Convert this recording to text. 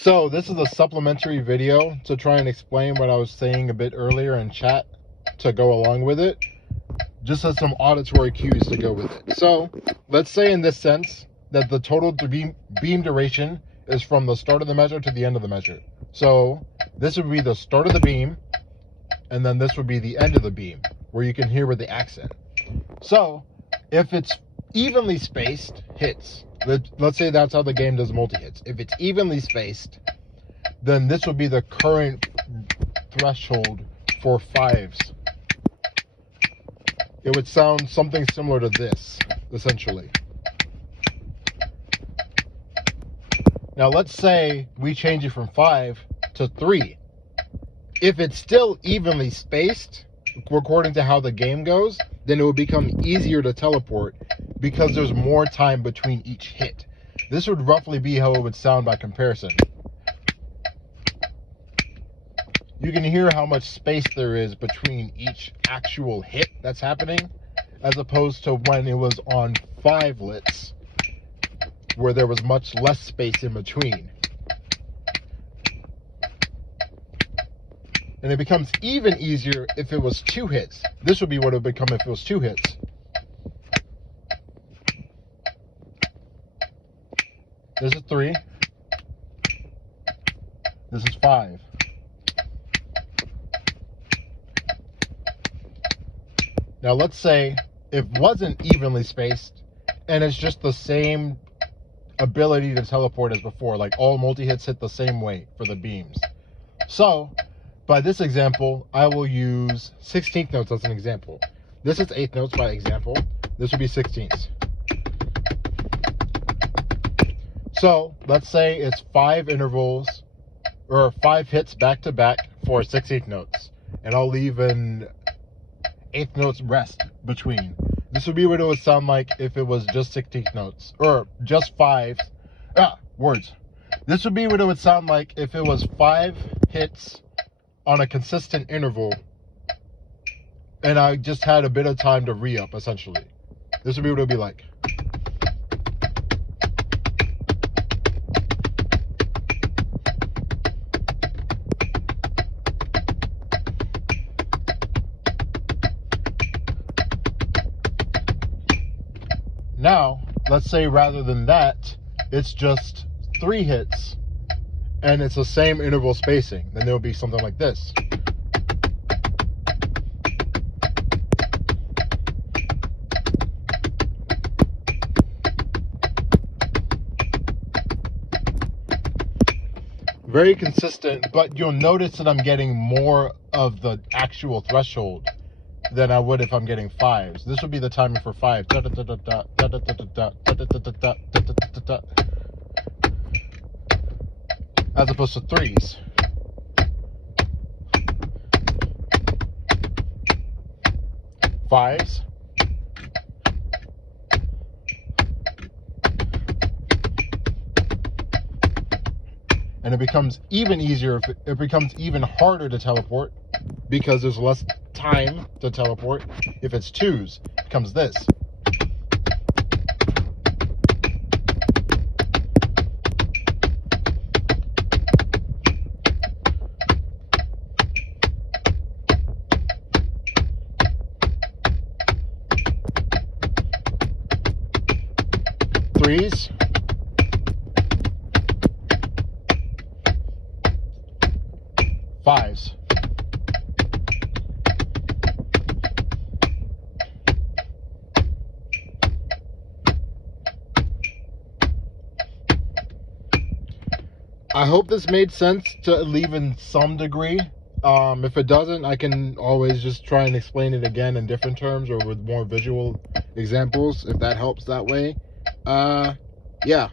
So this is a supplementary video to try and explain what I was saying a bit earlier in chat to go along with it. Just as some auditory cues to go with it. So let's say in this sense that the total beam duration is from the start of the measure to the end of the measure. So this would be the start of the beam, and then this would be the end of the beam, where you can hear with the accent. So if it's evenly spaced hits, let's say that's how the game does multi-hits. If it's evenly spaced, then this would be the current threshold for fives. It would sound something similar to this, essentially. Now let's say we change it from 5 to 3. If it's still evenly spaced, according to how the game goes, then it will become easier to teleport because there's more time between each hit. This would roughly be how it would sound by comparison. You can hear how much space there is between each actual hit that's happening, as opposed to when it was on 5-lits, where there was much less space in between. And it becomes even easier if it was 2 hits. This would be what it would become if it was 2 hits. This is 3. This is 5. Now let's say it wasn't evenly spaced and it's just the same ability to teleport as before, like all multi-hits hit the same way for the beams. So by this example, I will use 16th notes as an example. This is 8th notes by example. This would be 16ths. So let's say it's 5 intervals or 5 hits back to back for 16th notes, and I'll leave an 8th notes rest between. This would be what it would sound like if it was just 16th notes or just 5s. Words. This would be what it would sound like if it was 5 hits on a consistent interval and I just had a bit of time to re-up, essentially. This would be what it would be like. Now, let's say rather than that, it's just 3 hits and it's the same interval spacing. Then there'll be something like this. Very consistent, but you'll notice that I'm getting more of the actual threshold than I would if I'm getting 5s. This would be the timing for 5. As opposed to 3s. Fives. And it becomes even easier, it becomes even harder to teleport because there's less time to teleport. If it's 2s, it becomes this. Threes. Fives. I hope this made sense to leave in some degree. If it doesn't, I can always just try and explain it again in different terms or with more visual examples, if that helps that way. Yeah.